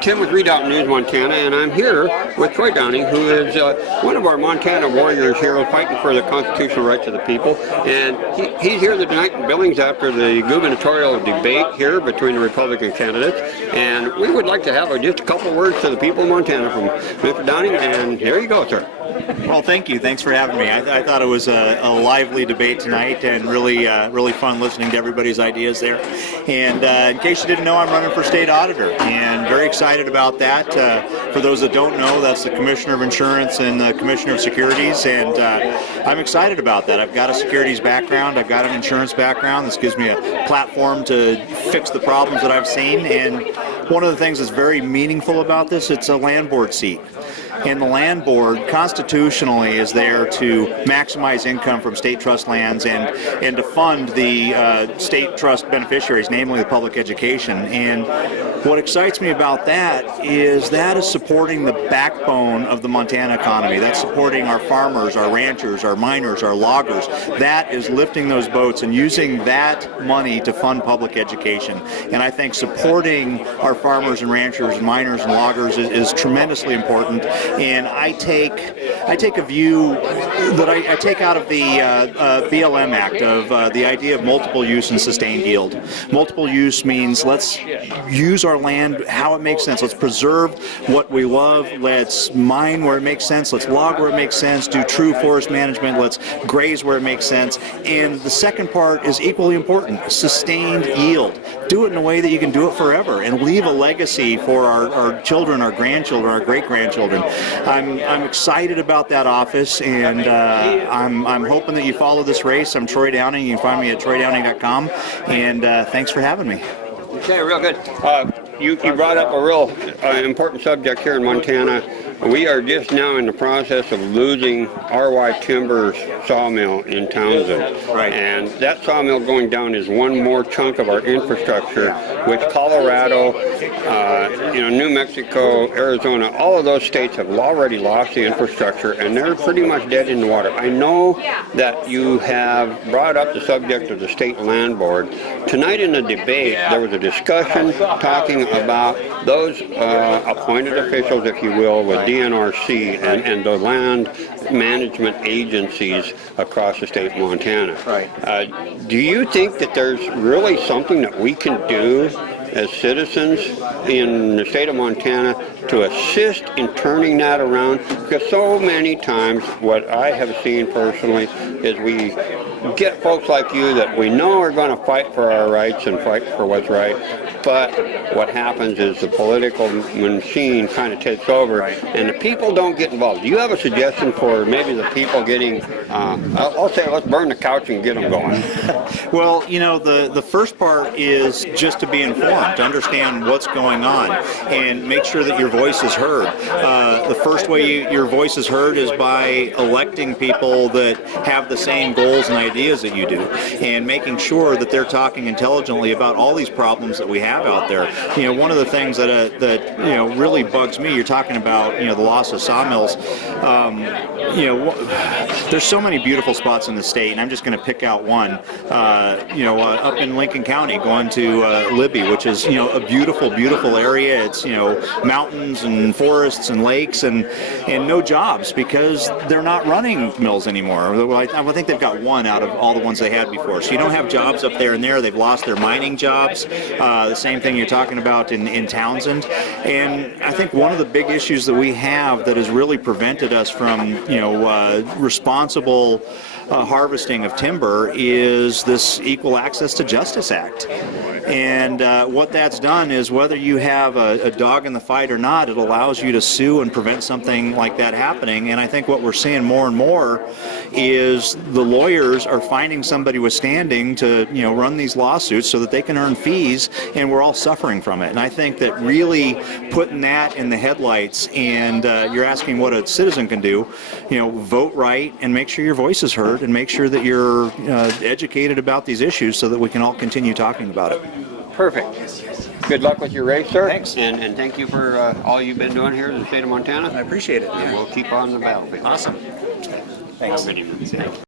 Tim with Redoubt News Montana, and I'm here with Troy Downing, who is one of our Montana warriors here fighting for the constitutional rights of the people. And he's here tonight in Billings after the gubernatorial debate here between the Republican candidates. And we would like to have just a couple words to the people of Montana from Mr. Downing, and here you go, sir. Well, thank you. Thanks for having me. I thought it was a lively debate tonight, and really fun listening to everybody's ideas there. And in case you didn't know, I'm running for state auditor, and very excited about that. For those that don't know, that's the Commissioner of Insurance and the Commissioner of Securities, and I'm excited about that. I've got a securities background, I've got an insurance background. This gives me a platform to fix the problems that I've seen, and one of the things that's very meaningful about this, it's a land board seat. And the land board constitutionally is there to maximize income from state trust lands and to fund the state trust beneficiaries, namely the public education. And what excites me about that is supporting the backbone of the Montana economy. That's supporting our farmers, our ranchers, our miners, our loggers. That is lifting those boats and using that money to fund public education. And I think supporting our farmers and ranchers and miners and loggers is tremendously important. And I take a view that I take out of the BLM Act of the idea of multiple use and sustained yield. Multiple use means let's use our land how it makes sense. Let's preserve what we love. Let's mine where it makes sense. Let's log where it makes sense. Do true forest management. Let's graze where it makes sense. And the second part is equally important: sustained yield. Do it in a way that you can do it forever and leave a legacy for our children, our grandchildren, our great-grandchildren. I'm excited about that office, and I'm hoping that you follow this race. I'm Troy Downing. You can find me at troydowning.com, and thanks for having me. Okay, real good. You brought up a real important subject here in Montana. We are just now in the process of losing RY Timber's sawmill in Townsend. Right. And that sawmill going down is one more chunk of our infrastructure, which Colorado, New Mexico, Arizona, all of those states have already lost the infrastructure, and they're pretty much dead in the water. I know that you have brought up the subject of the state land board. Tonight in the debate, there was a discussion talking about those appointed officials, if you will, with DNRC and the land management agencies across the state of Montana. Right. Do you think that there's really something that we can do as citizens in the state of Montana to assist in turning that around? Because so many times what I have seen personally is we get folks like you that we know are going to fight for our rights and fight for what's right, but what happens is the political machine kind of takes over, and the people don't get involved. Do you have a suggestion for maybe the people getting, I'll say let's burn the couch and get them going? Well, the first part is just to be informed, to understand what's going on, and make sure that your voice is heard. The first way your voice is heard is by electing people that have the same goals and ideas that you do, and making sure that they're talking intelligently about all these problems that we have out there. One of the things that really bugs me, you're talking about the loss of sawmills. There's so many beautiful spots in the state, and I'm just going to pick out one. Up in Lincoln County, going to Libby, which is a beautiful area. It's mountains and forests and lakes and no jobs because they're not running mills anymore. I think they've got one out of all the ones they had before. So you don't have jobs up there and there. They've lost their mining jobs. The same thing you're talking about in Townsend. And I think one of the big issues that we have that has really prevented us from responsible harvesting of timber is this Equal Access to Justice Act. And what that's done is, whether you have a dog in the fight or not, it allows you to sue and prevent something like that happening. And I think what we're seeing more and more is the lawyers are finding somebody with standing to run these lawsuits so that they can earn fees, and we're all suffering from it. And I think that really putting that in the headlights, and you're asking what a citizen can do, vote right and make sure your voice is heard, and make sure that you're educated about these issues so that we can all continue talking about it. Perfect. Good luck with your race, sir. Thanks. And thank you for all you've been doing here in the state of Montana. I appreciate it. And we'll keep on the battlefield. Awesome. Thanks. Have a good evening.